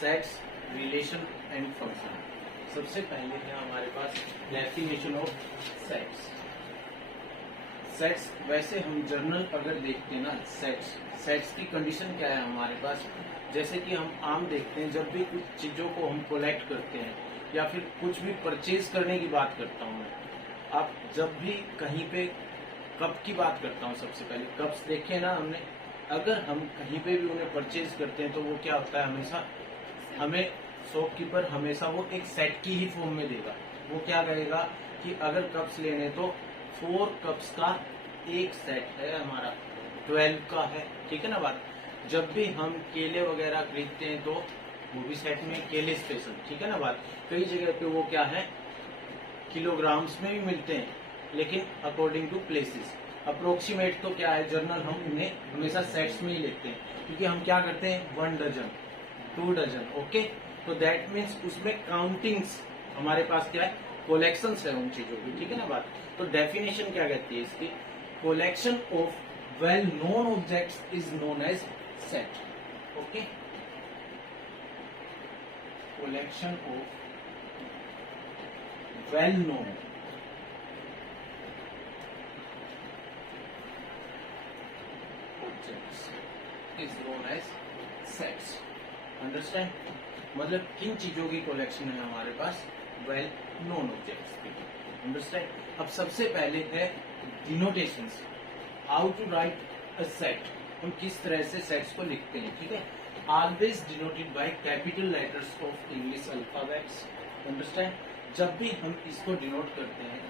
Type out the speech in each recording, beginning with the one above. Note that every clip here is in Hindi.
Sets, relation and function. सबसे पहले है हमारे पास डेफिनेशन ऑफ सेट्स। सेट्स वैसे हम जर्नल अगर देखते हैं ना, सेट्स की कंडीशन क्या है हमारे पास, जैसे कि हम आम देखते हैं जब भी कुछ चीजों को हम कलेक्ट करते हैं या फिर कुछ भी परचेज करने की बात करता हूँ मैं। आप जब भी कहीं पे कप की बात करता हूँ, सबसे पहले कप्स देखे ना हमने, अगर हम कहीं पे भी उन्हें परचेज करते हैं तो वो क्या होता है, हमेशा हमें शॉपकीपर हमेशा वो एक सेट की ही फॉर्म में देगा। वो क्या कहेगा कि अगर कप्स लेने तो 4 कप्स का एक सेट है हमारा, 12 का है, ठीक है ना बात। जब भी हम केले वगैरह खरीदते हैं तो वो भी सेट में, केले स्पेशल, ठीक है ना बात। कई जगह पे वो क्या है, किलोग्राम्स में भी मिलते हैं, लेकिन अकॉर्डिंग टू प्लेसेस। अप्रोक्सीमेट तो क्या है, जर्नल हम उन्हें हमेशा सेट्स में ही लेते हैं, क्योंकि हम क्या करते हैं 1 डजन 2 डजन, ओके। तो दैट मीन्स उसमें काउंटिंग्स हमारे पास क्या है, कलेक्शंस है उन चीजों की, ठीक है ना बात। तो डेफिनेशन क्या कहती है इसकी, collection of well known objects is known as set, okay. Collection of well known objects is known as sets. Understand, मतलब किन चीजों की कलेक्शन है हमारे पास, वेल नोन ऑब्जेक्ट्स की। अंडरस्टैंड। अब सबसे पहले है denotations, how to write a set, हम किस तरह से सेट्स को लिखते हैं, ठीक है। Always denoted by capital letters of English alphabets. Understand. जब भी हम इसको डिनोट करते हैं,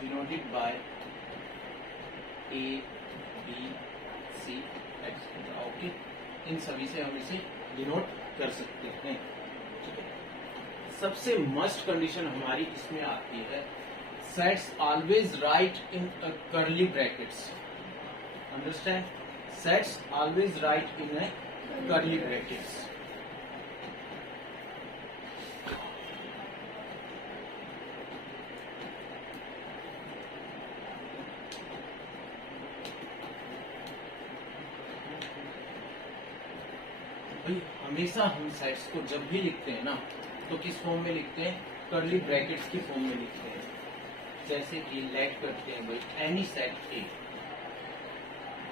denoted by A B C etcetera, okay, इन सभी से हम इसे डिनोट कर सकते हैं, ठीक है। सबसे मस्ट कंडीशन हमारी इसमें आती है, sets always write in curly brackets. Understand, sets always write in a curly brackets. हमेशा हम सेट्स को जब भी लिखते हैं ना, तो किस फॉर्म में लिखते हैं, कर्ली ब्रैकेट्स की फॉर्म में लिखते हैं। जैसे कि लेट करते हैं भाई, एनी सेट ए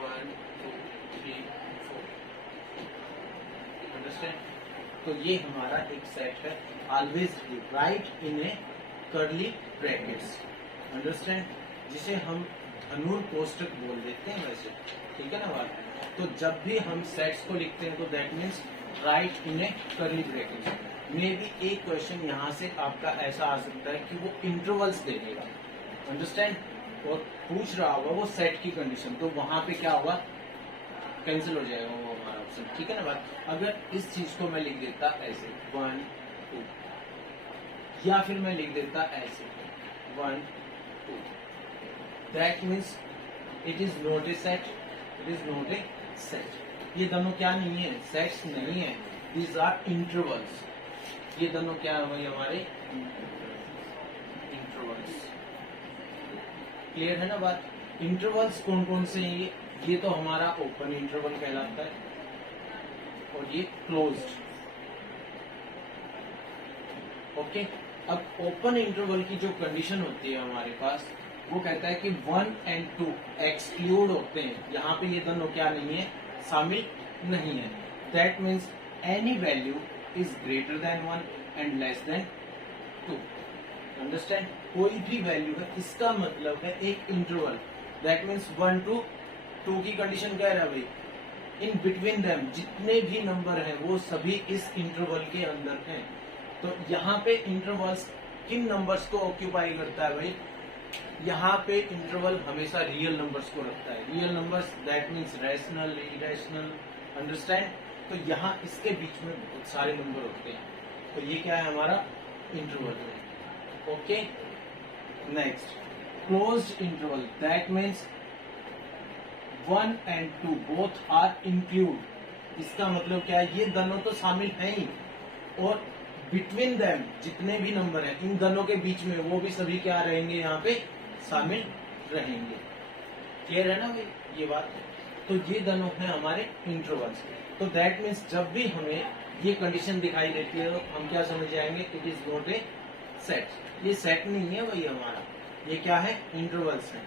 1 2 3 4, अंडरस्टैंड। तो ये हमारा एक सेट है, always write in a curly brackets, understand, जिसे हम धनुर कोष्टक बोल देते हैं वैसे, ठीक है ना बात। तो जब भी हम सेट्स को लिखते हैं तो that means right in a curly brackets. May be एक क्वेश्चन यहाँ से आपका ऐसा आ सकता है कि वो इंटरवल्स दे देगा, अंडरस्टैंड, और पूछ रहा होगा वो सेट की कंडीशन, तो वहां पे क्या होगा, कैंसिल हो जाएगा वो हमारा ऑप्शन, ठीक है ना बात। अगर इस चीज को मैं लिख देता ऐसे 1 2, या फिर मैं लिख देता ऐसे 1 2, that means it is not a set, it is not a set. ये दोनों क्या नहीं है, सेट्स नहीं है, दीज आर इंटरवल्स। ये दोनों क्या है भाई हमारे, इंटरवल्स। क्लियर है ना बात। इंटरवल्स कौन कौन से हैं, ये तो हमारा ओपन इंटरवल कहलाता है और ये क्लोज्ड, ओके। अब ओपन इंटरवल की जो कंडीशन होती है हमारे पास, वो कहता है कि 1 और 2 एक्सक्लूड होते हैं। यहाँ पे ये दोनों क्या नहीं है, शामिल नहीं है। That means any value is greater than 1 and less than 2। Understand, कोई भी वैल्यू है, इसका मतलब है एक इंटरवल। दैट मीन्स 1 to 2 की कंडीशन कह रहा है भाई, इन बिटवीन देम जितने भी नंबर हैं वो सभी इस इंटरवल के अंदर हैं। तो यहाँ पे इंटरवल्स किन नंबर्स को ऑक्यूपाई करता है भाई, यहाँ पे इंटरवल हमेशा रियल नंबर्स को रखता है। Real numbers that means rational, irrational, understand. तो यहाँ इसके बीच में बहुत सारे नंबर होते हैं, तो ये क्या है हमारा इंटरवल है, okay. Next, closed interval, that means 1 और 2 बोथ आर इंक्लूड। इसका मतलब क्या है, ये दोनों तो शामिल है ही, और बिटवीन देम जितने भी नंबर हैं इन दोनों के बीच में वो भी सभी क्या रहेंगे, यहाँ पे शामिल रहेंगे। क्लियर है ना भाई ये बात। तो ये दोनों है हमारे इंटरवल्स। तो दैट मीन्स जब भी हमें ये कंडीशन दिखाई देती है तो हम क्या समझ जाएंगे, it is not a set. ये सेट नहीं है वही हमारा, ये क्या है, इंटरवल्स है।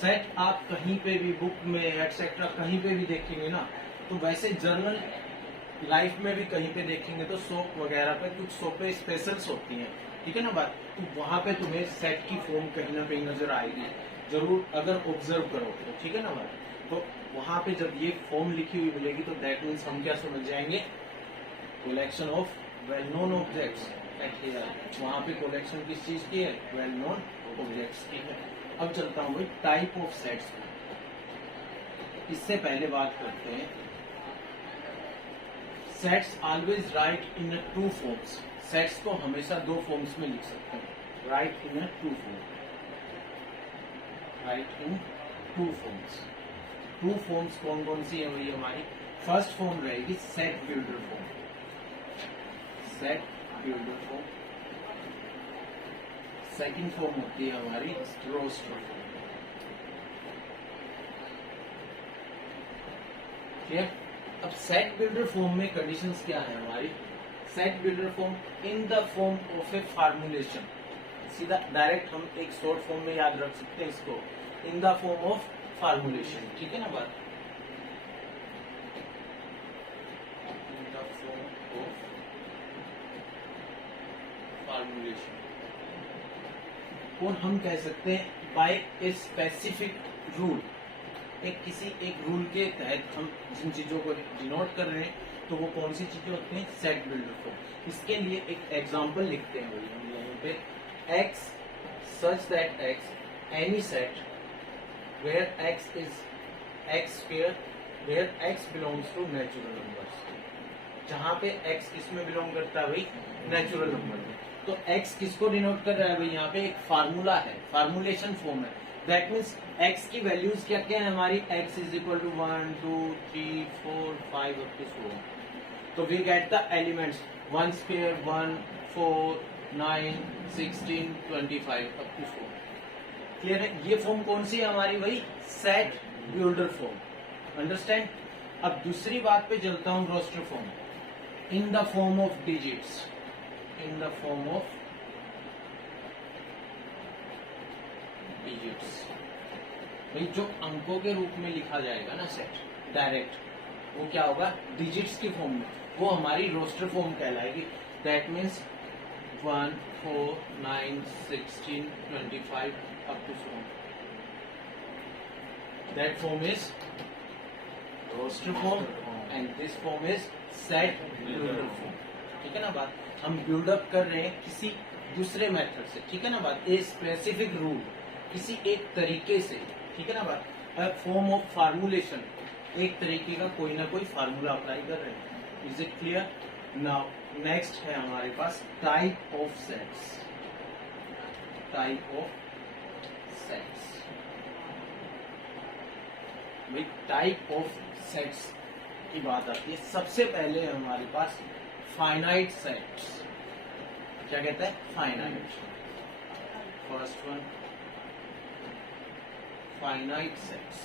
सेट आप कहीं पे भी बुक में एटसेट्रा कहीं पे भी देखेंगे ना, तो वैसे जर्नल लाइफ में भी कहीं पे देखेंगे तो सोप वगैरह पे कुछ सोपे स्पेशल्स होती हैं, ठीक है ना बात, तो वहां पे तुम्हें सेट की फॉर्म कहीं ना कहीं नजर आएगी जरूर, अगर ऑब्जर्व करोगे तो, ठीक है ना बात। तो वहां पे जब ये फॉर्म लिखी हुई मिलेगी तो दैट मीन्स हम क्या समझ जाएंगे, collection of well known objects eight here. वहां पे कलेक्शन किस चीज की है, वेल नोन ऑब्जेक्ट्स की है। अब चलता हूँ भाई टाइप ऑफ सेट्स। इससे पहले बात करते हैं, sets always write in two forms. Sets को हमेशा दो फॉर्म्स में लिख सकते हैं, write in two form, write in two forms. Two forms कौन कौन सी है वही हमारी, फर्स्ट फॉर्म रहेगी set builder form, set builder form. Second form होती है हमारी रोस्टर फॉर्म, ठीक है। अब सेट बिल्डर फॉर्म में कंडीशंस क्या है हमारी, set builder form in the form of A formulation. सीधा डायरेक्ट हम एक शॉर्ट फॉर्म में याद रख सकते हैं इसको, इन द फॉर्म ऑफ फार्मूलेशन, ठीक है ना बात, इन द फॉर्म ऑफ फार्मूलेशन। और हम कह सकते हैं बाय ए स्पेसिफिक रूल, एक रूल के तहत हम जिन चीजों को डिनोट कर रहे हैं तो वो कौन सी चीजें होती हैं, सेट बिल्डर फॉर्म। इसके लिए एक एग्जांपल लिखते हैं भाई हम यहाँ पे, x such that x any set where x is x square where x belongs to natural numbers। जहां पे x किस में बिलोंग करता है भाई, नेचुरल नंबर में। तो x किसको डिनोट कर रहा है भाई, यहाँ पे एक फार्मूला है, फार्मूलेशन फॉर्म है। दैट मीन्स x की वैल्यूज क्या क्या है हमारी, x is equal to 1 2 3 4 5 up to 4। तो we get the elements 1 square 1 4 9 16 25 up to 4। Clear है, ये फॉर्म कौन सी है हमारी भाई, सेट बिल्डर फॉर्म। अंडरस्टैंड। अब दूसरी बात पे चलता हूं, roster form, in the form of digits, in the form of digits. भाई जो अंकों के रूप में लिखा जाएगा ना सेट डायरेक्ट, वो क्या होगा, डिजिट्स की फॉर्म में, वो हमारी रोस्टर फॉर्म कहलाएगी। That means 1 4 9 16 25 up to 4। That form is roster form and this form is set builder form। ठीक है ना बात, हम बिल्डअप कर रहे हैं किसी दूसरे मेथड से, ठीक है ना बात, ए स्पेसिफिक रूल, किसी एक तरीके से, ठीक है ना बात। फॉर्म ऑफ फार्मूलेशन, एक तरीके का कोई ना कोई फार्मूला अप्लाई कर रहे हैं। Is it clear. Now next है हमारे पास type of sets, type of sets. भाई टाइप ऑफ सेट्स की बात आती है, सबसे पहले हमारे पास फाइनाइट सेट्स। क्या कहता है, finite. First one finite sets,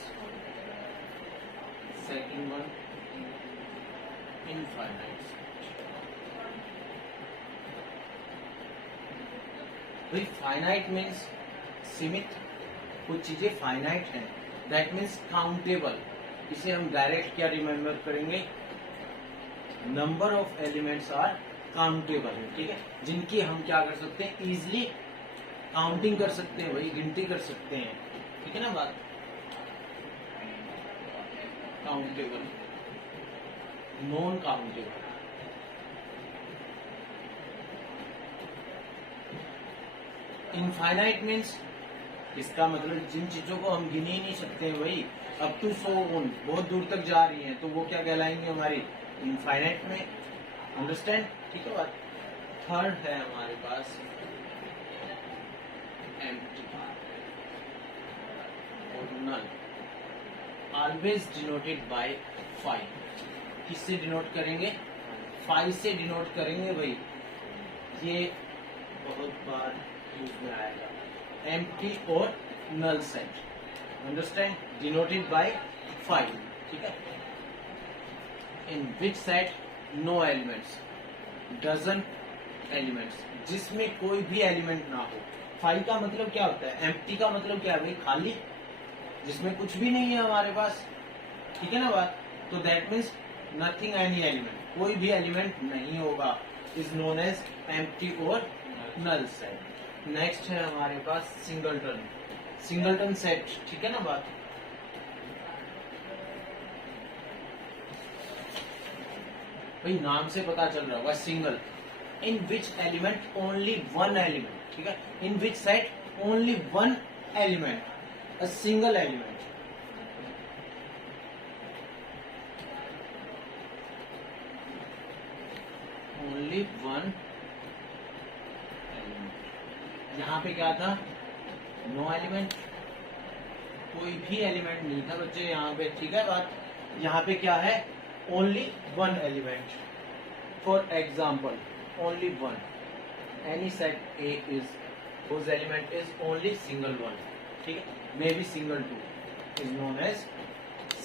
second one infinite set. भाई फाइनाइट मीन्स सीमित, कुछ चीजें फाइनाइट हैं, दैट मीन्स काउंटेबल। इसे हम डायरेक्ट क्या रिमेम्बर करेंगे, number of elements are countable, ठीक है, जिनकी हम क्या कर सकते हैं, इजिली काउंटिंग कर सकते हैं, वही गिनती कर सकते हैं, ठीक है ना बात। Countable, non countable. Infinite means, इसका मतलब जिन चीजों को हम गिन ही नहीं सकते हैं, वही अप टू 100 बहुत दूर तक जा रही हैं, तो वो क्या कहलाएंगे हमारी, इनफाइनाइट में। अंडरस्टैंड, ठीक है बात। थर्ड है हमारे पास एम्प्टी और नल, ऑलवेज डिनोटेड बाय 5। किससे डिनोट करेंगे, 5 से डिनोट करेंगे भाई, ये बहुत बार यूज में आएगा, एम्प्टी और null set. Understand, denoted by 5, ठीक है। In which set no elements, doesn't elements, जिसमें कोई भी एलिमेंट ना हो। फाइल का मतलब क्या होता है, एम्प्टी का मतलब क्या है भाई, खाली, जिसमें कुछ भी नहीं है हमारे पास, ठीक है ना बात। तो that means nothing any element, कोई भी एलिमेंट नहीं होगा, इज नोन एज एम्प्टी और नल सेट। नेक्स्ट है हमारे पास सिंगलटन, सिंगलटन सेट, ठीक है ना बात। भाई नाम से पता चल रहा होगा single, in which element only one element, ठीक है, in which set only one element, a single element. Only one element, यहाँ पे क्या था, नो एलिमेंट, कोई भी एलिमेंट नहीं था बच्चे यहाँ पे, ठीक है बात। यहाँ पे क्या है, only one element. For example only one, any set A is, whose element is only single one, ठीक है, may be single too, is known as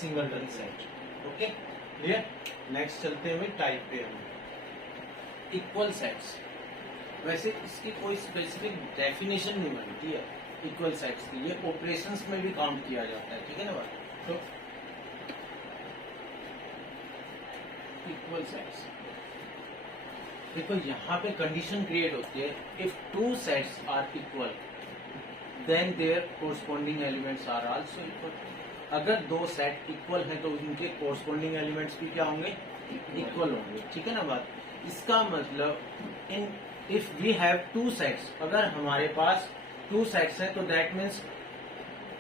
singleton set. Okay clear. Next चलते हुए टाइप पे हम इक्वल सेट्स। वैसे इसकी कोई स्पेसिफिक डेफिनेशन नहीं बनती है इक्वल सेट्स की, ये ऑपरेशंस में भी काउंट किया जाता है, ठीक है ना बात। तो इक्वल सेट्स, देखो यहाँ पे कंडीशन क्रिएट होती है, if two sets are equal then their corresponding elements are also equal. अगर दो सेट इक्वल हैं तो उनके कोरस्पॉन्डिंग एलिमेंट्स भी क्या होंगे, इक्वल होंगे, ठीक है ना बात। इसका मतलब in if we have two sets, अगर हमारे पास टू सेट्स हैं तो that means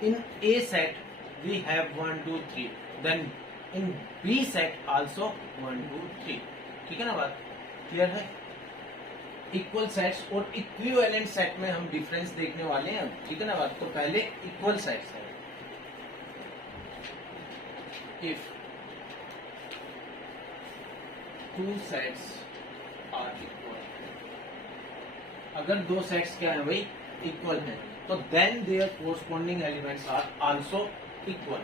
in A set we have 1 2 3, then in B set also 1 2 3, ठीक है ना बात, क्लियर है। इक्वल सेट्स और इक्विवेलेंट सेट में हम डिफरेंस देखने वाले हैं, ठीक है ना बात। तो पहले इक्वल सेट्स है, if two sets are equal, अगर दो सेट्स क्या है भाई, इक्वल है, तो then their corresponding elements are also equal.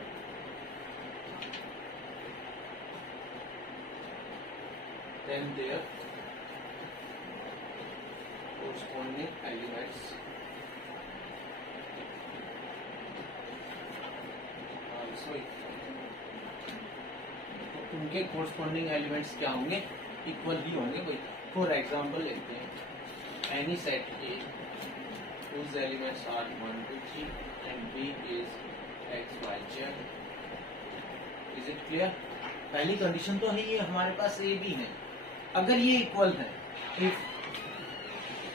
Then their corresponding elements also equal, तो उनके corresponding elements क्या होंगे, इक्वल ही होंगे भाई। फॉर एग्जाम्पल लेते हैं any set A whose elements are 1 2 3 and b is x y z, is it clear. पहली कंडीशन तो है ये हमारे पास ए बी है, अगर ये इक्वल है, if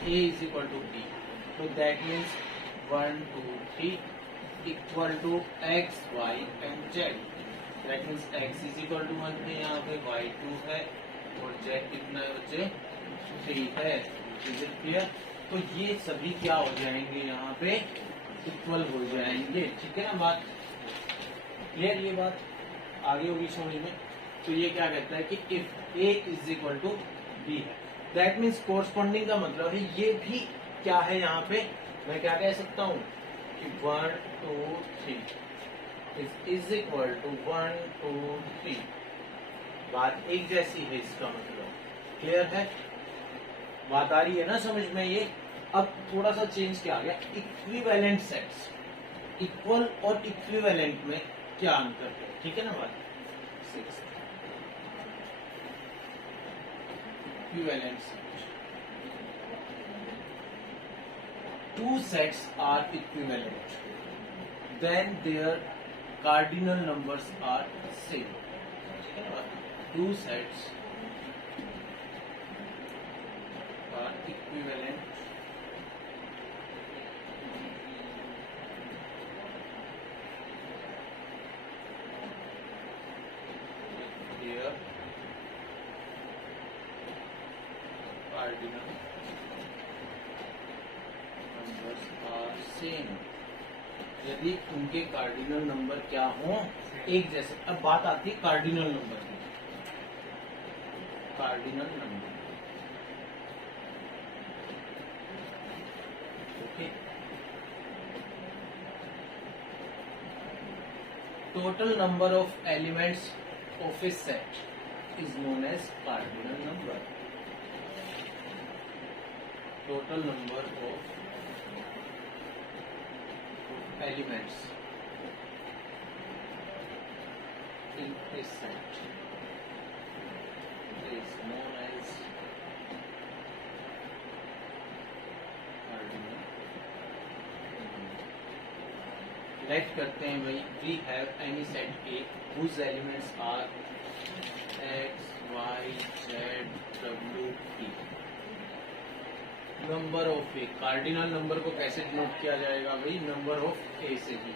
A is equal to B, so that means 1 2 3 equal to x y and z, that means x is equal to 1 है यहाँ पे, y 2 है और z कितना है बच्चे, 3 है, इज इट क्लियर। तो ये सभी क्या हो जाएंगे यहाँ पे, इक्वल हो जाएंगे, ठीक है ना बात, क्लियर। ये बात आगे होगी समझ में। तो ये क्या कहता है कि if A is equal to B है, दैट मीन्स कोरस्पॉन्डिंग का मतलब है ये भी क्या है, यहाँ पे मैं क्या कह सकता हूँ कि 1 2 3 इज इक्वल टू 1 2 3, बात एक जैसी है, इसका मतलब क्लियर है, बात आ रही है ना समझ में ये। अब थोड़ा सा चेंज क्या आ गया, इक्विवेलेंट सेट्स, इक्वल और इक्विवेलेंट में क्या अंतर है, ठीक है ना बात। 6 equivalent set, two sets are equivalent then their cardinal numbers are same, two sets are equivalent their cardinal numbers are same, यदि उनके कार्डिनल नंबर क्या हो, एक जैसे। अब बात आती है कार्डिनल नंबर की, cardinal number, okay. Total number of elements of a set, is known as cardinal number. Total number of elements in a set is known as cardinal number. Let करते हैं भाई, we have any set A whose elements are x, y, z, w, t. Number of A, cardinal number को कैसे डिनोट किया जाएगा भाई? नंबर ऑफ ए से भी।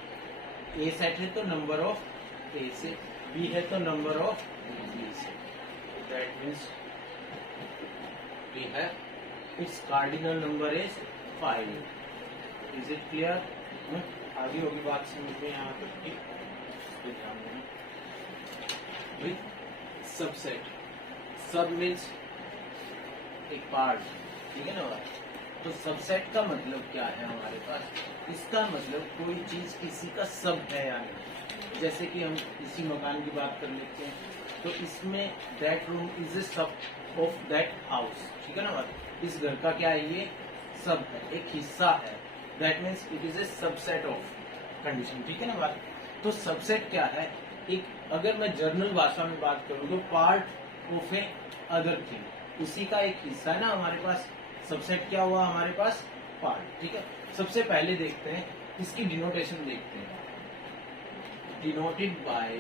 ए सेट है तो नंबर ऑफ ए से, बी है तो नंबर ऑफ बी से। That means we have its cardinal number is 5. Is it clear? आगे होगी बात समझ में यहाँ तक की। सबसेट, सब मीन्स एक पार्ट, ठीक है ना भाई? तो सबसेट का मतलब क्या है हमारे पास? इसका मतलब कोई चीज किसी का सब है या नहीं। जैसे कि हम इसी मकान की बात कर लेते हैं, तो इसमें दैट रूम इज ए सब ऑफ दैट हाउस, ठीक है ना भाई? इस घर का क्या है? ये सब है, एक हिस्सा है। That means it is a subset of condition, ठीक है ना भाई? तो सबसेट क्या है? एक, अगर मैं जर्नल भाषा में बात करूं तो part of A other thing, उसी का एक हिस्सा है ना हमारे पास। सबसेट क्या हुआ हमारे पास? पार्ट, ठीक है। सबसे पहले देखते हैं इसकी डिनोटेशन, देखते हैं। डिनोटेड बाय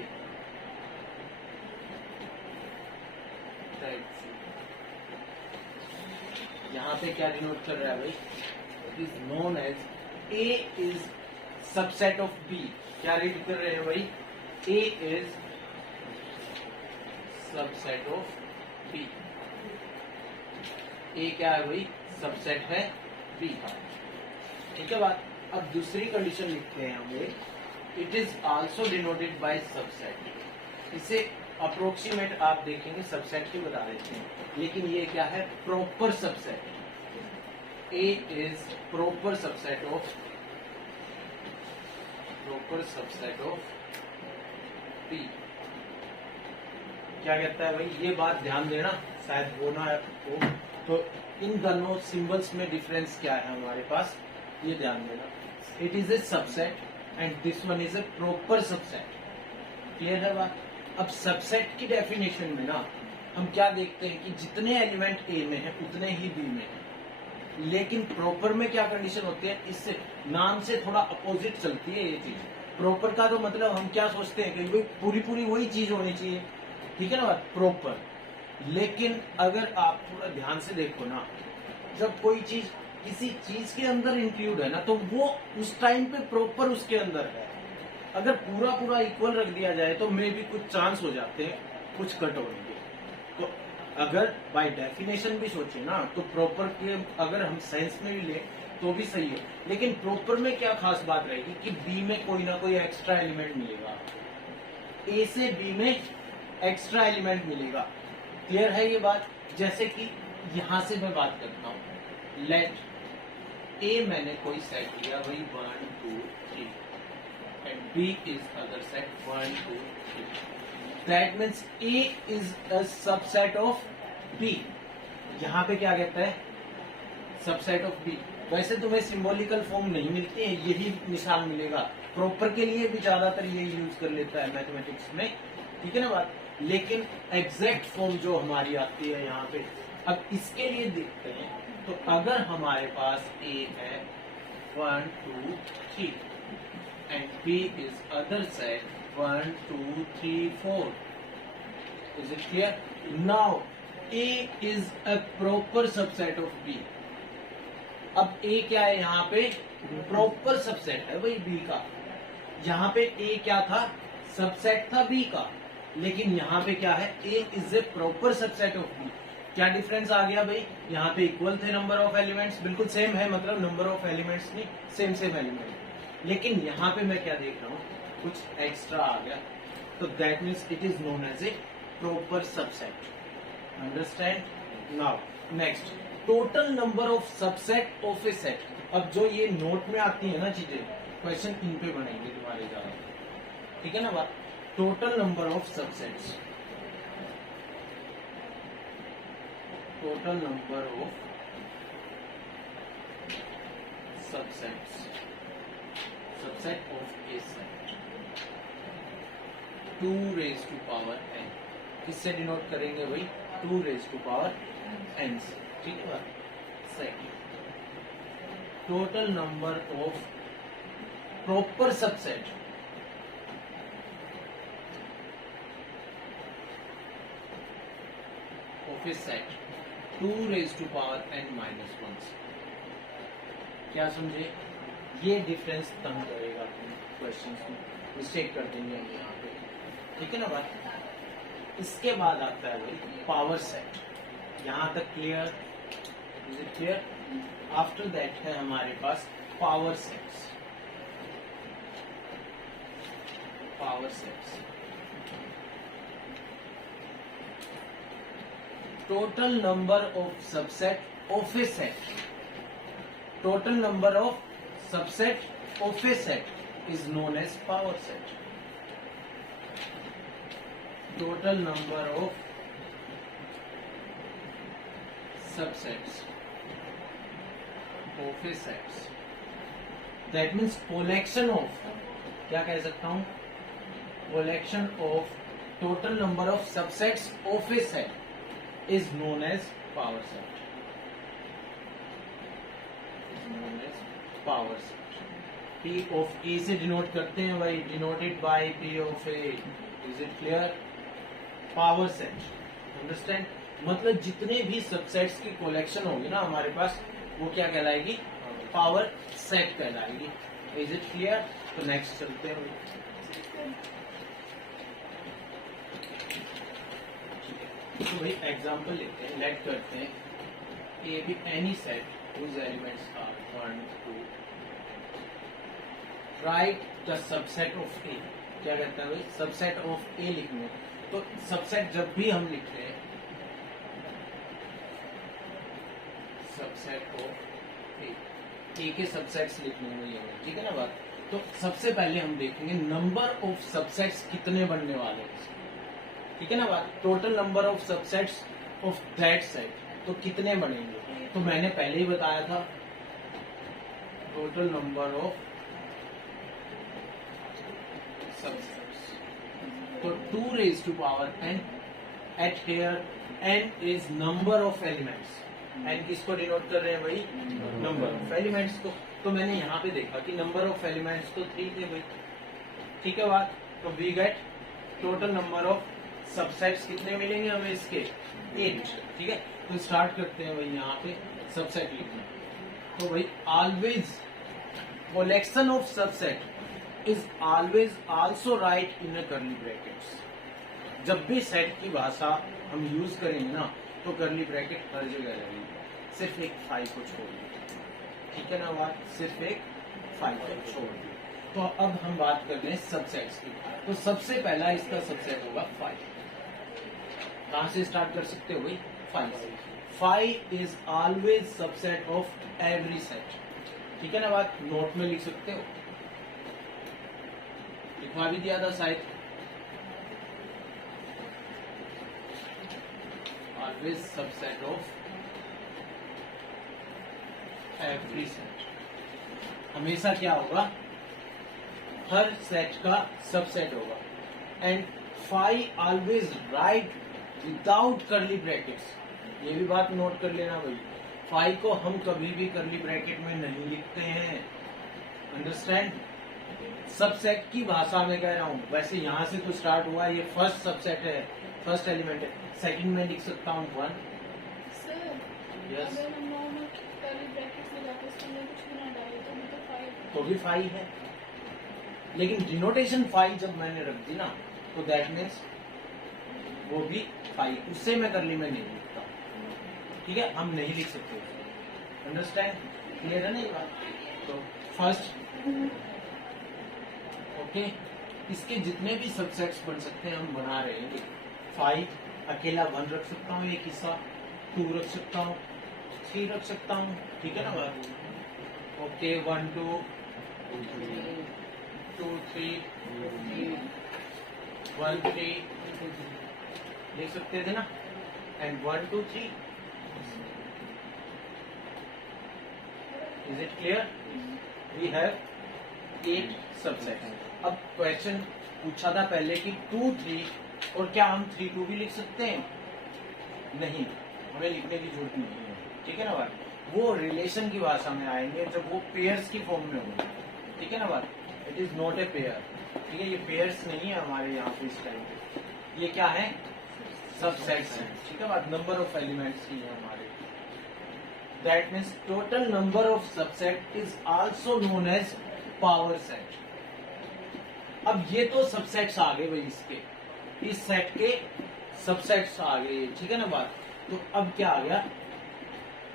यहाँ पे क्या डिनोट कर रहा है भाई? It is known as A is subset of B. क्या रीड कर रहे हैं भाई? A is subset of B. A क्या है भाई? सबसेट है B का, ठीक है बात? अब दूसरी कंडीशन लिखते हैं हम लोग, it is also denoted by subset. इसे अप्रोक्सीमेट आप देखेंगे सबसेट की बता देते हैं, लेकिन ये क्या है? Proper subset. A is proper subset of P. क्या कहता है भाई? ये बात ध्यान देना, शायद हो ना हो, तो इन दोनों सिंबल्स में डिफरेंस क्या है हमारे पास, ये ध्यान देना। It is a subset and this one is a proper subset. Clear है बात? अब सबसेट की डेफिनेशन में ना हम क्या देखते हैं कि जितने एलिमेंट ए में है उतने ही बी में है, लेकिन प्रॉपर में क्या कंडीशन होती है? इससे नाम से थोड़ा अपोजिट चलती है ये चीज। प्रॉपर का तो मतलब हम क्या सोचते हैं कि भाई पूरी पूरी वही चीज होनी चाहिए, ठीक है ना बात? प्रॉपर। लेकिन अगर आप थोड़ा ध्यान से देखो ना, जब कोई चीज किसी चीज के अंदर इंक्लूड है ना, तो वो उस टाइम पे प्रॉपर उसके अंदर है। अगर पूरा पूरा इक्वल रख दिया जाए तो मे भी कुछ चांस हो जाते हैं कुछ कट होने के। तो अगर बाय डेफिनेशन भी सोचे ना, तो प्रॉपर के अगर हम साइंस में भी ले तो भी सही है, लेकिन प्रॉपर में क्या खास बात रहेगी कि बी में कोई ना कोई एक्स्ट्रा एलिमेंट मिलेगा, ए से बी में एक्स्ट्रा एलिमेंट मिलेगा। क्लियर है ये बात? जैसे कि यहां से मैं बात करता हूं, लेट ए मैंने कोई सेट लिया वही 1 2 3 and B is other set 1 2 3। That means A is a subset of B. यहां पे क्या कहता है? Subset of B. वैसे तुम्हें सिंबॉलिकल फॉर्म नहीं मिलती है, यही निशान मिलेगा। प्रॉपर के लिए भी ज्यादातर ये यूज कर लेता है मैथमेटिक्स में, ठीक है ना बात? लेकिन एग्जैक्ट फॉर्म जो हमारी आती है यहाँ पे, अब इसके लिए देखते हैं। तो अगर हमारे पास ए है 1 2 3 and B is other set 1 2 3 4, is it clear? Now A is a proper subset of B. अब ए क्या है यहाँ पे? प्रॉपर सबसेट है भाई बी का। यहाँ पे ए क्या था? सबसेट था बी का, लेकिन यहाँ पे क्या है? A is a proper subset of B. क्या डिफरेंस आ गया भाई? यहाँ पे इक्वल थे नंबर ऑफ एलिमेंट्स, बिल्कुल सेम है, मतलब नंबर ऑफ एलिमेंट्स नहीं, सेम एलिमेंट। लेकिन यहाँ पे मैं क्या देख रहा हूँ? कुछ एक्स्ट्रा आ गया, तो that means it is known as a proper subset. Understand? Now next, total number of subset of a set. अब जो ये नोट में आती है ना चीजें, क्वेश्चन इन पे बनेंगे तुम्हारे ज्यादा, ठीक है ना बात? Total number of subsets total number of subsets subset of a set 2 raised to power n। किससे डिनोट करेंगे भाई? 2 raised to power n से। ठीक है, second total number of proper subset of a set 2 raised to power n minus 1 से। क्या समझे? ये डिफरेंस तंग करेगा क्वेश्चन में, मिस्टेक कर देंगे हम यहाँ पे। ठीक है ना बात? इसके बाद आता है भाई पावर सेट। यहाँ तक clear? Is it clear? After that है हमारे पास power sets. Power sets total number of subset of a set. Total number of subset of a set is known as power set. Total number of subsets of a sets, that means collection of, क्या कह सकता हूं? Collection of total number of subsets of a set is known as power set. Power set P of E से डिनोट करते हैं भाई, denoted by P of A। Is it clear? Power set, understand? मतलब जितने भी सबसेट्स की कलेक्शन होगी ना हमारे पास, वो क्या कहलाएगी? पावर सेट कहलाएगी। Is it clear? तो नेक्स्ट चलते हैं। तो भाई एग्जांपल लेते हैं, लेट करते हैं A B any set whose elements are 1, 2। Write the subset of A. क्या कहता है भाई? सबसेट ऑफ ए लिखने। तो सबसेट जब भी हम लिखते हैं, सबसेट ऑफ ए के सबसेट्स लिखने में ये है। ठीक है ना बात? तो सबसे पहले हम देखेंगे नंबर ऑफ सबसेट्स कितने बनने वाले हैं। ठीक है ना बात? Total number of subsets of that set, तो कितने बनेंगे? तो मैंने पहले ही बताया था, टोटल नंबर ऑफ सबसेट्स। तो 2 raised to power n at here n is number of elements। n किसको डिनोट कर रहे हैं भाई? नंबर ऑफ एलिमेंट्स को। तो मैंने यहाँ पे देखा कि नंबर ऑफ एलिमेंट्स तो 3 थे भाई। ठीक है बात? तो we get total number of subsets कितने मिलेंगे हमें इसके? 8। ठीक है, तो स्टार्ट करते हैं भाई यहाँ पे सबसेट लिखना। तो भाई always collection of subset is always also right in curly brackets. जब भी सेट की भाषा हम यूज करेंगे ना, तो कर्ली ब्रैकेट हर जगह लगेगी, सिर्फ एक 5 को छोड़ दिए। ठीक है ना बात? सिर्फ एक 5 को छोड़ दिए। तो अब हम बात कर रहे हैं सबसेट्स की। तो सबसे पहला इसका सबसेट होगा 5। कहां से स्टार्ट कर सकते हो भाई? 5 से। 5 is always subset of every set. ठीक है ना बात? नोट में लिख सकते हो, लिखवा भी दिया था शायद। Always subset of every set. हमेशा क्या होगा? हर सेट का सबसेट होगा। And 5 always right without curly brackets. ये भी बात नोट कर लेना भाई, 5 को हम कभी भी कर्ली ब्रैकेट में नहीं लिखते हैं। अंडरस्टैंड? सबसेट की भाषा में कह रहा हूं। वैसे यहां से तो स्टार्ट हुआ, ये फर्स्ट सबसेट है, फर्स्ट एलिमेंट है। सेकंड में लिख सकता हूं 1। यस, तो भी 5 है, लेकिन डिनोटेशन 5 जब मैंने रख दी ना, तो दैट मीन्स वो भी 5, उससे मैं कर्ली में नहीं लिखता। ठीक है, हम नहीं लिख सकते। अंडरस्टैंड? क्लियर है ना ये बात? तो फर्स्ट ओके, इसके जितने भी सबसेट्स बन सकते हैं हम बना रहे हैं। 5 अकेला 1 रख सकता हूँ, एक हिस्सा 2 रख सकता हूँ, 3 रख सकता हूँ। ठीक है ना बात? ओके, 1 2 2 3 1 3 लिख सकते थे ना। And 1 2 3 is it clear? We have 8 subset. अब क्वेश्चन पूछा था पहले कि 2, 3 और क्या हम 3, 2 भी लिख सकते हैं? नहीं, हमें लिखने की जरूरत नहीं है, ठीक है ना बात? वो रिलेशन की भाषा में आएंगे जब वो पेयर्स की फॉर्म में होंगे, ठीक है ना बात? It is not a pair, ठीक है? ये पेयर्स नहीं है हमारे यहाँ पे इस टाइम पे, ये क्या है? सबसेट्स हैं, ठीक है बात? नंबर ऑफ एलिमेंट्स ही है हमारे। That means total number of subset is also known as power set. अब ये तो सबसेट्स आ गए भाई, इसके इस सेट के सबसेट्स आ गए, ठीक है ना बात? तो अब क्या आ गया?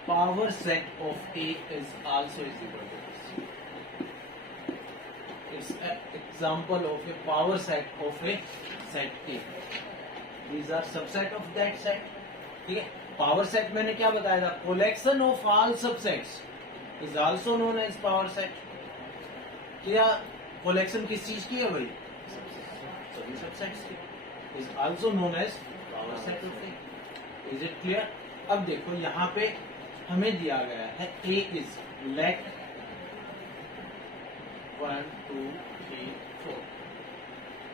Power set of A is also is equal to its example of a power set of a set A. These are subset of that set, ठीक है? पावर सेट मैंने क्या बताया था? Collection of all subsets is also known as power set. क्या कलेक्शन किस चीज की है भाई? सभी सबसेट्स की। Is also known as power set of A. Is it clear? अब देखो यहाँ पे हमें दिया गया है ए इज लेट 1 2 3 4,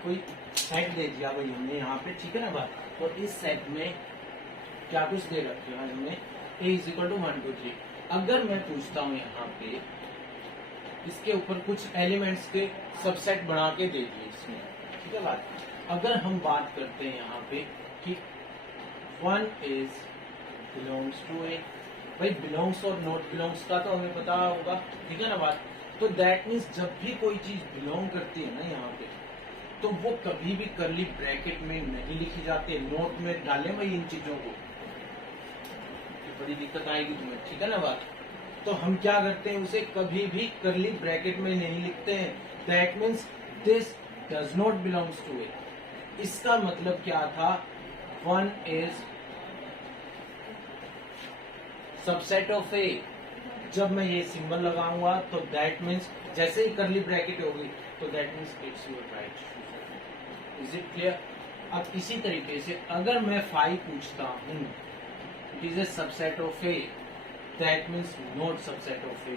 कोई सेट दे दिया भाई हमने यहाँ पे, ठीक है ना बात? तो इस सेट में क्या कुछ दे रखे हैं हमने? ए इज इक्वल टू 1 2 3। अगर मैं पूछता हूँ यहाँ पे इसके ऊपर कुछ एलिमेंट्स के सबसेट बना के दे दिए इसमें, ठीक है बात? अगर हम बात करते हैं यहाँ पे कि 1 इज बिलोंग्स टू ए, भाई बिलोंग्स और नॉट बिलोंग्स का तो हमें पता होगा, ठीक है ना बात? तो दैट मीन्स जब भी कोई चीज बिलोंग करती है ना यहाँ पे, तो वो कभी भी करली ब्रैकेट में नहीं लिखी जाती। नोट में डालें भाई इन चीजों को, बड़ी दिक्कत आएगी तुम्हें, ठीक है ना बात? तो हम क्या करते हैं? उसे कभी भी करली ब्रैकेट में नहीं लिखते हैं। That means this does not belongs to A. इसका मतलब क्या था? 1 इज सबसेट ऑफ ए। जब मैं ये सिंबल लगाऊंगा तो दैट मीन्स जैसे ही करली ब्रैकेट होगी तो that means it's your right. Is it clear? अब इसी तरीके से अगर मैं 5 पूछता हूं, it is a subset of A, that means not subset of A.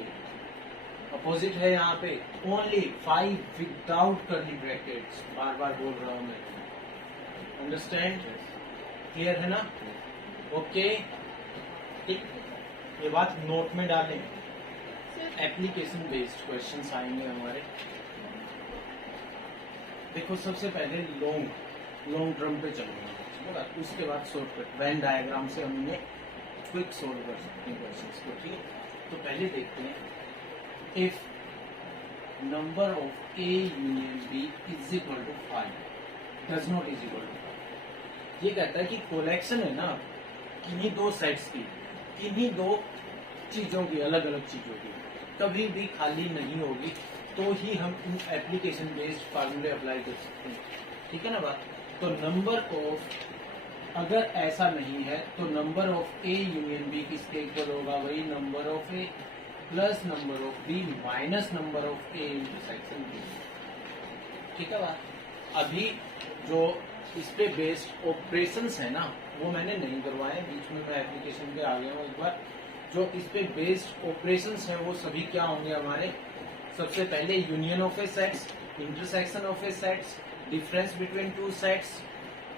Opposite है यहाँ पे ओनली 5 विदाउट करली ब्रैकेट्स। बार बार बोल रहा हूं मैं, अंडरस्टैंड? क्लियर है ना? ओके, ठीक। ये बात नोट में डालें। एप्लीकेशन बेस्ड क्वेश्चंस आएंगे हमारे। देखो सबसे पहले लॉन्ग टर्म पे चलूंगा, ठीक है? उसके बाद शॉर्टकट वेन डायग्राम से हमने क्विक सोल्व कर सकते हैं क्वेश्चंस को, ठीक है? तो पहले देखते हैं if number of A union B is equal to 5 does not is equal to. ये कहता है कि कलेक्शन है ना किन्हीं 2 सेट्स की, किन्हीं 2 चीजों की, अलग अलग चीजों की, कभी भी खाली नहीं होगी, तो ही हम इन एप्लीकेशन बेस्ड फार्मूले अप्लाई कर सकते हैं, ठीक है ना बात? तो नंबर ऑफ, अगर ऐसा नहीं है तो number of A union B किसके इक्वल होगा? वही number of A plus number of B minus number of A intersection B, ठीक है बात? अभी जो इस पे बेस्ड ऑपरेशंस है ना वो मैंने नहीं करवाए, बीच में मैं एप्लीकेशन पे आ गया हूँ एक बार। जो इस पे बेस्ड ऑपरेशंस हैं वो सभी क्या होंगे हमारे? सबसे पहले union of a sets, intersection of a sets, difference between 2 sets,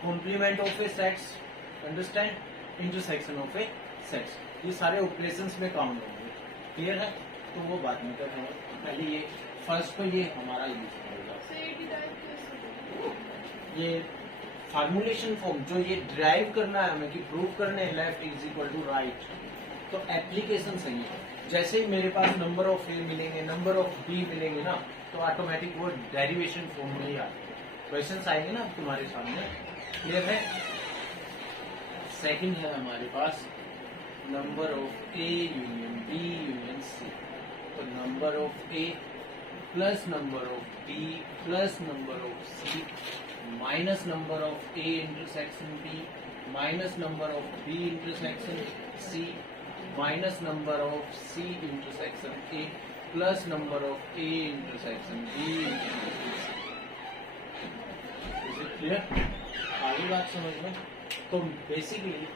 complement of a sets, understand? Intersection of a sets, ये सारे ऑपरेशंस में काम होंगे। क्लियर है? तो वो बात नहीं कर रहे हैं, पहले ये फर्स्ट पे ये हमारा यूज होगा। ये फार्मूलेशन फॉर्म जो ये ड्राइव करना है हमें कि प्रूव करने हैं left is equal to right, तो एप्लीकेशन सही है। जैसे ही मेरे पास नंबर ऑफ ए मिलेंगे, नंबर ऑफ बी मिलेंगे ना, तो ऑटोमेटिक वो डेरिवेशन फॉर्म में ही आते हैं। क्वेश्चन आएंगे ना तुम्हारे सामने, क्लियर है? सेकंड है हमारे पास number of A union B union C. तो number of A plus number of B plus number of C minus number of A intersection B minus number of B intersection C minus number of C intersection A plus number of A intersection B intersection C. Clear? आगे बात समझ में? तो बेसिकली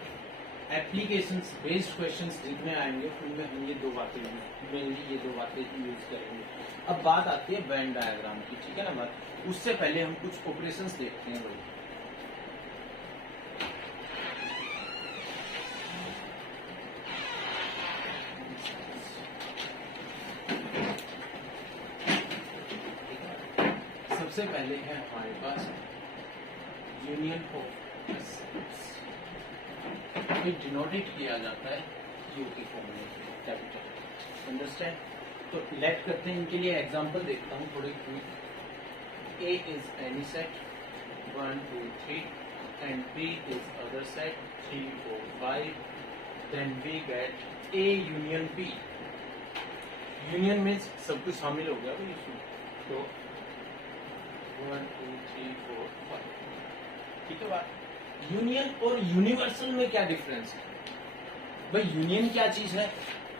एप्लीकेशंस बेस्ड क्वेश्चंस जितने आएंगे उनमें हम ये दो बातें मेनली ये दो बातें यूज करेंगे। अब बात आती है वेन डायग्राम की, ठीक है ना बात। उससे पहले हम कुछ ऑपरेशंस देखते हैं भाई। सबसे पहले है हमारे पास यूनियन ऑफ एसेट्स, डिनोटेड किया जाता है यू की फॉर्म में, कैपिटल। अंडरस्टैंड? तो लेट करते हैं, इनके लिए एग्जांपल देखता हूँ थोड़े quick. A is any set 1 2 3 and B is other set 3 4 5, then we get A union B. Union means सब कुछ शामिल हो गया भाई इसमें। तो 1 2 3 4 5, ठीक है बात। यूनियन और यूनिवर्सल में क्या डिफरेंस है भाई? यूनियन क्या चीज है?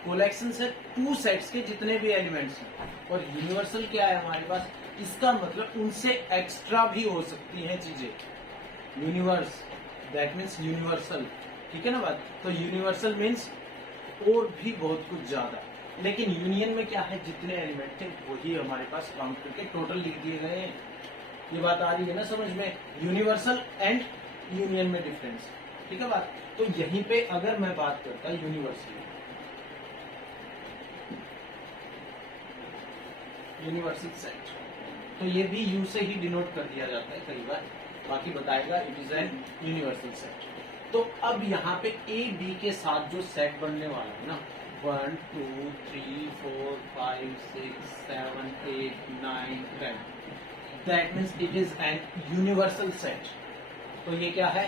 कोलेक्शन से टू सेट्स के जितने भी एलिमेंट्स हैं। और यूनिवर्सल क्या है हमारे पास? इसका मतलब उनसे एक्स्ट्रा भी हो सकती हैं चीजें। यूनिवर्स दैट मीन्स यूनिवर्सल, ठीक है ना बात। तो यूनिवर्सल मीन्स और भी बहुत कुछ ज्यादा। लेकिन यूनियन में क्या है? जितने एलिमेंट थे वही हमारे पास काउंट करके टोटल लिख दिए गए हैं। ये बात आ रही है ना समझ में? यूनिवर्सल एंड यूनियन में डिफरेंस, ठीक है बात। तो यहीं पे अगर मैं बात करता यूनिवर्सल सेट, तो ये भी यू से ही डिनोट कर दिया जाता है कई बार, बाकी बताएगा it is an universal set. तो अब यहाँ पे ए बी के साथ जो सेट बनने वाला है ना, 1 2 3 4 5 6 7 8 9 10, that means it is an universal set. तो ये क्या है?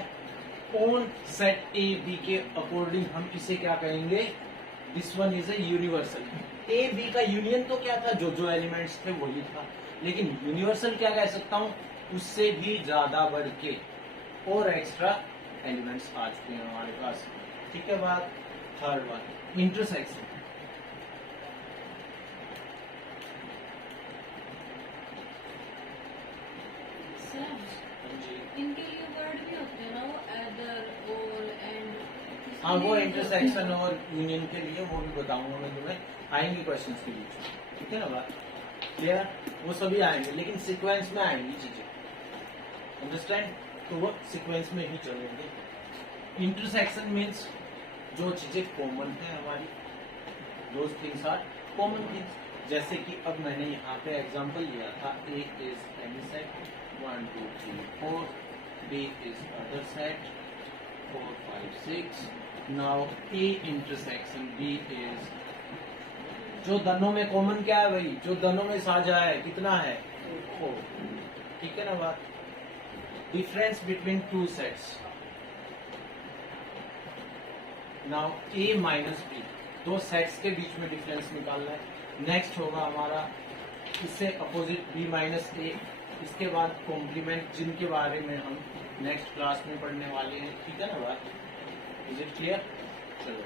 ऑन सेट ए बी के अकॉर्डिंग हम इसे क्या कहेंगे? This one is a universal. A B का यूनियन तो क्या था? जो एलिमेंट्स थे वही था। लेकिन यूनिवर्सल क्या कह सकता हूं? उससे भी ज्यादा बढ़ के और एक्स्ट्रा एलिमेंट्स आ चुके हैं हमारे पास, ठीक है बात। Third one intersection. इनके लिए वर्ड भी होते हैं ना, वो अदर, ऑल, एंड। हाँ, वो इंटरसेक्शन और यूनियन के लिए वो भी बताऊंगा मैं तुम्हें, आएंगे क्वेश्चन के बीच में, ठीक है ना बात। क्लियर? वो सभी आएंगे लेकिन सीक्वेंस में आएंगी चीजें, अंडरस्टैंड? तो वो सीक्वेंस में ही चलेंगे। इंटरसेक्शन मीन्स जो चीजें कॉमन है हमारी, those things are common things. जैसे कि अब मैंने यहाँ पे एग्जांपल लिया था, A is any set 1 2 3 4, B is other set 4 5 6। Now A intersection B is, जो दोनों में कॉमन क्या है भाई? जो दोनों में साझा है कितना है? 4, ठीक है ना बात। Difference between two sets, now A minus B, दो सेट्स के बीच में डिफरेंस निकालना है। नेक्स्ट होगा हमारा इससे अपोजिट बी माइनस ए। इसके बाद कॉम्प्लीमेंट, जिनके बारे में हम नेक्स्ट क्लास में पढ़ने वाले हैं, ठीक है ना बात। Is it clear? चलो।